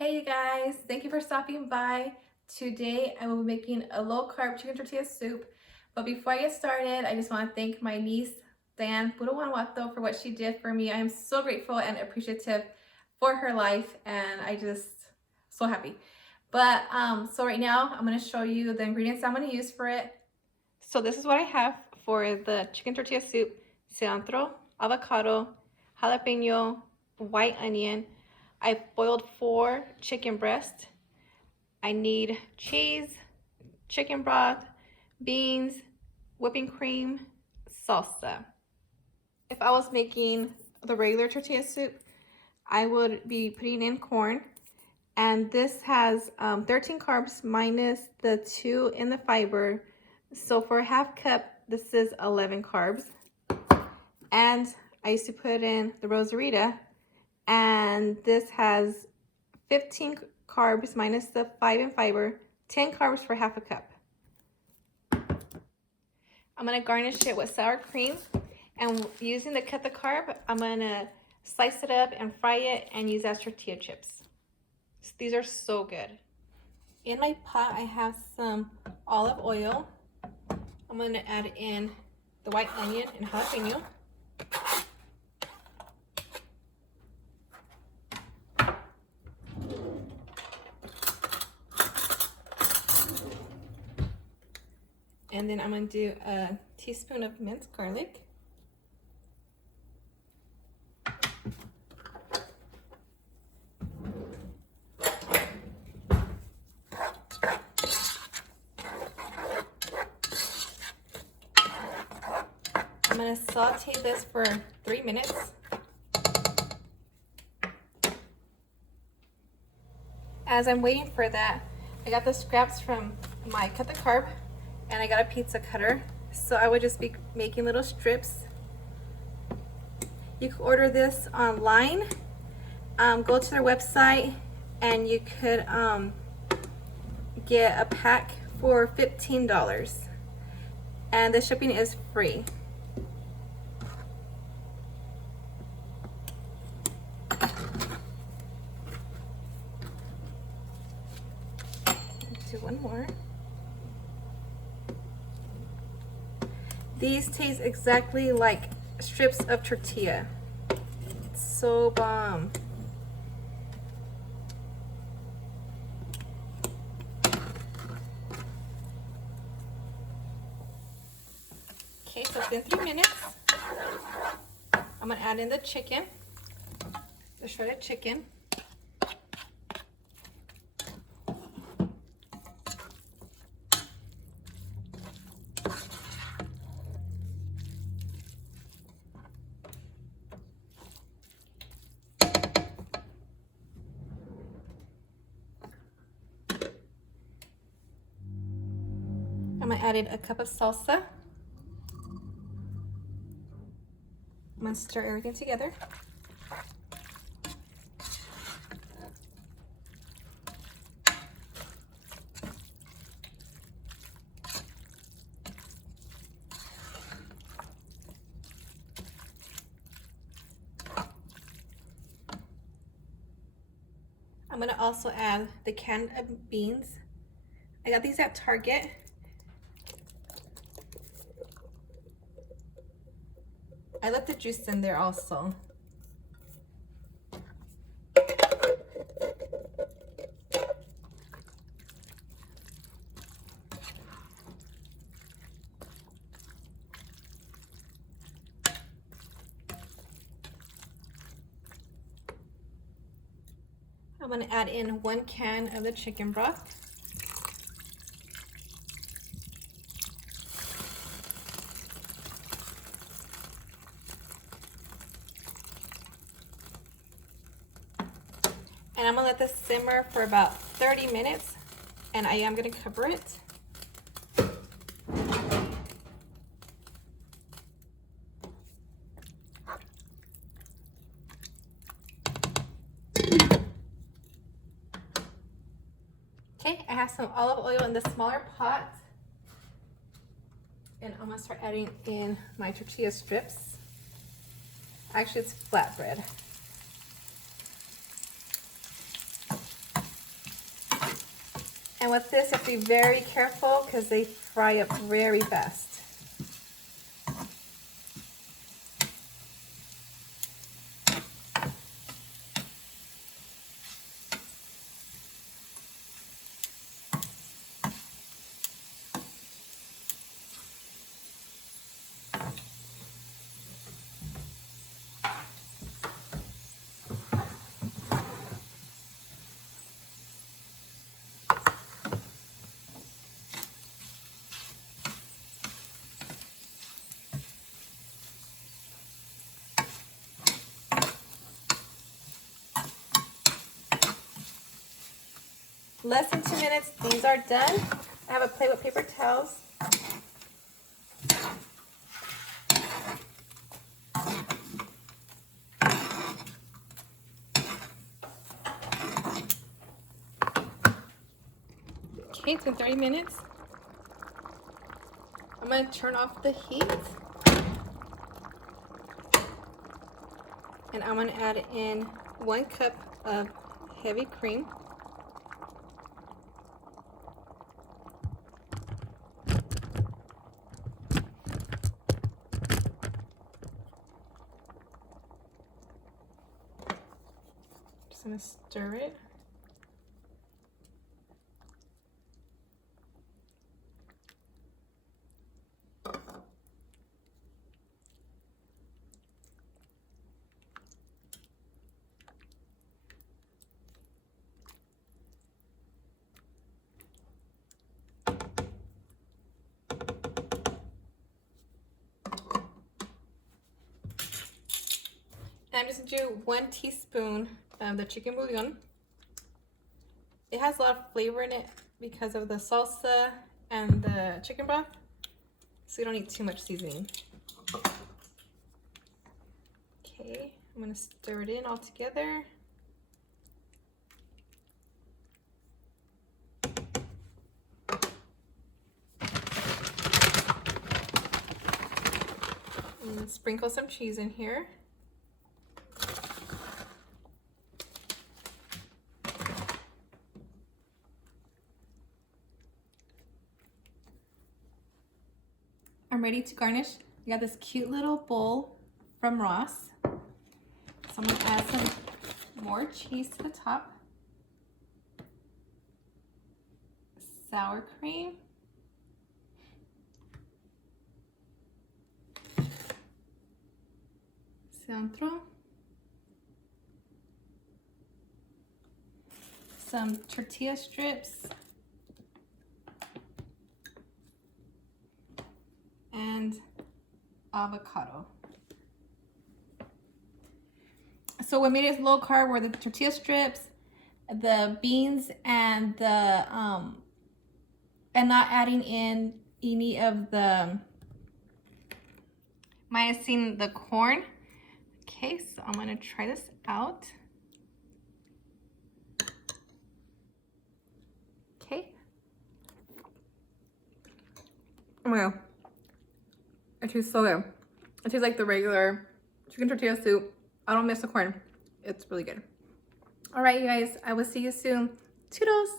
Hey you guys, thank you for stopping by. Today I will be making a low carb chicken tortilla soup. But before I get started, I just want to thank my niece, Diane Puruwanwato, for what she did for me. I am so grateful and appreciative for her life, and I just so happy. But so right now I'm going to show you the ingredients I'm going to use for it. So this is what I have for the chicken tortilla soup: cilantro, avocado, jalapeño, white onion. I boiled 4 chicken breasts. I need cheese, chicken broth, beans, whipping cream, salsa. If I was making the regular tortilla soup, I would be putting in corn. And this has 13 carbs minus the 2 in the fiber. So for a half cup, this is 11 carbs. And I used to put in the rosarita, and this has 15 carbs minus the 5 in fiber, 10 carbs for half a cup. I'm gonna garnish it with sour cream, and using the cut the carb, I'm gonna slice it up and fry it and use as tortilla chips. These are so good. In my pot, I have some olive oil. I'm gonna add in the white onion and jalapeno. And then I'm going to do a teaspoon of minced garlic. I'm going to saute this for 3 minutes. As I'm waiting for that, I got the scraps from my cut the carb, and I got a pizza cutter, so I would just be making little strips. You could order this online. Go to their website and you could get a pack for $15, and the shipping is free. Do one more. These taste exactly like strips of tortilla. It's so bomb. Okay, so it's been 3 minutes. I'm gonna add in the chicken, the shredded chicken. I'm gonna add in a cup of salsa. I'm gonna stir everything together. I'm gonna also add the can of beans. I got these at Target. I left the juice in there also. I'm going to add in 1 can of the chicken broth. And I'm gonna let this simmer for about 30 minutes, and I am gonna cover it. Okay, I have some olive oil in the smaller pot, and I'm gonna start adding in my tortilla strips. Actually, it's flatbread. And with this, you have to be very careful because they fry up very fast. Less than 2 minutes, these are done. I have a plate with paper towels. Okay, it's been 30 minutes. I'm gonna turn off the heat. And I'm gonna add in 1 cup of heavy cream. Just gonna stir it. I'm just gonna do 1 teaspoon of the chicken bouillon. It has a lot of flavor in it because of the salsa and the chicken broth, so you don't need too much seasoning. Okay, I'm gonna stir it in all together. And sprinkle some cheese in here. I'm ready to garnish. I got this cute little bowl from Ross. So I'm gonna add some more cheese to the top. Sour cream. Cilantro. Some tortilla strips. And avocado. So what made it low carb were the tortilla strips, the beans, and the and not adding in any of the myosin, the corn. Okay, so I'm gonna try this out. Okay. Oh my god. It tastes so good. It tastes like the regular chicken tortilla soup. I don't miss the corn. It's really good. All right, you guys, I will see you soon. Toodles.